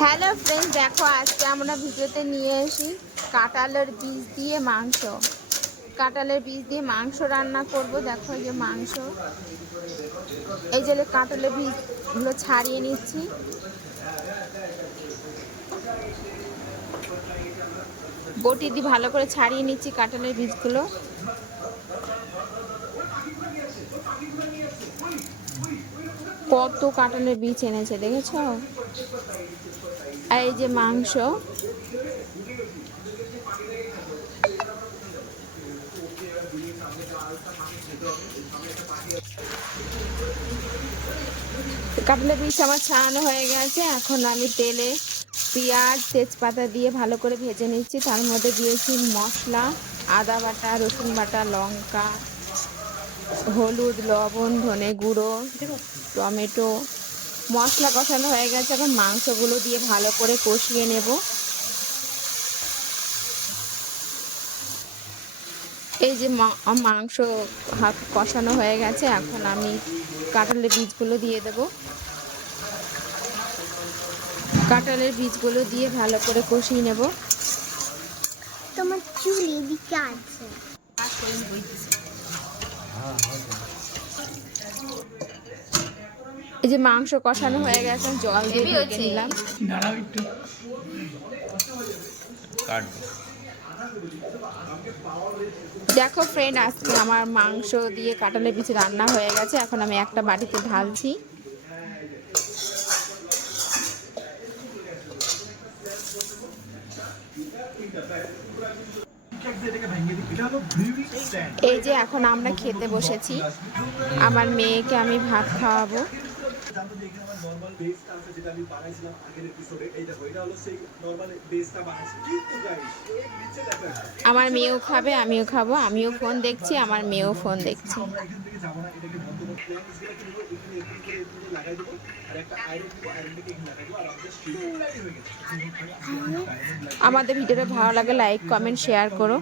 Hello friend, দেখো আজকে আমরা ভিডিওতে নিয়ে এসি কাঁঠালের বীজ দিয়ে মাংস। কাঁঠালের বীজ দিয়ে মাংস রান্না করব। দেখো এই যে মাংস, এই যে কাঁঠালের বীজগুলো ছাড়িয়ে নিচ্ছি। বটি দিয়ে ভালো করে ছাড়িয়ে নিচ্ছি কাঁঠালের বীজগুলো। কত কাঁঠালের বীজ এনেছে দেখেছো? এই যে মাংস, কাঁঠালের বীজ আমার ছাড়ানো হয়ে গেছে। এখন আমি তেলে পেঁয়াজ তেজপাতা দিয়ে ভালো করে ভেজে নিচ্ছি। তার মধ্যে দিয়েছি মশলা, আদা বাটা, রসুন বাটা, লঙ্কা, হলুদ, লবণ, ধনে গুঁড়ো, টমেটো। মশলা কষানো হয়ে গেছে, এখন মাংসগুলো দিয়ে ভালো করে কষিয়ে নেব। এই যে মাংস কষানো হয়ে গেছে, এখন আমি কাঁঠালের বীজগুলো দিয়ে দেব। কাঁঠালের বীজগুলো দিয়ে ভালো করে কষিয়ে নেব। তোমার চুল এদিকে আছে। এই যে মাংস কষানো হয়ে গেছে, জল দিয়ে ঢেকে নিলাম। দেখো ফ্রেন্ড, আজকে আমার মাংস দিয়ে কাঁঠালের বীজ রান্না হয়ে গেছে। এখন আমি একটা বাটিতে ঢালছি। এই যে এখন আমরা খেতে বসেছি। আমার মেয়েকে আমি ভাত খাওয়াবো। আমার মেয়েও খাবে, আমিও খাবো। আমিও ফোন দেখছি, আমার মেয়েও ফোন দেখছে। আমাদের ভিডিওটা ভালো লাগে লাইক কমেন্ট শেয়ার করো।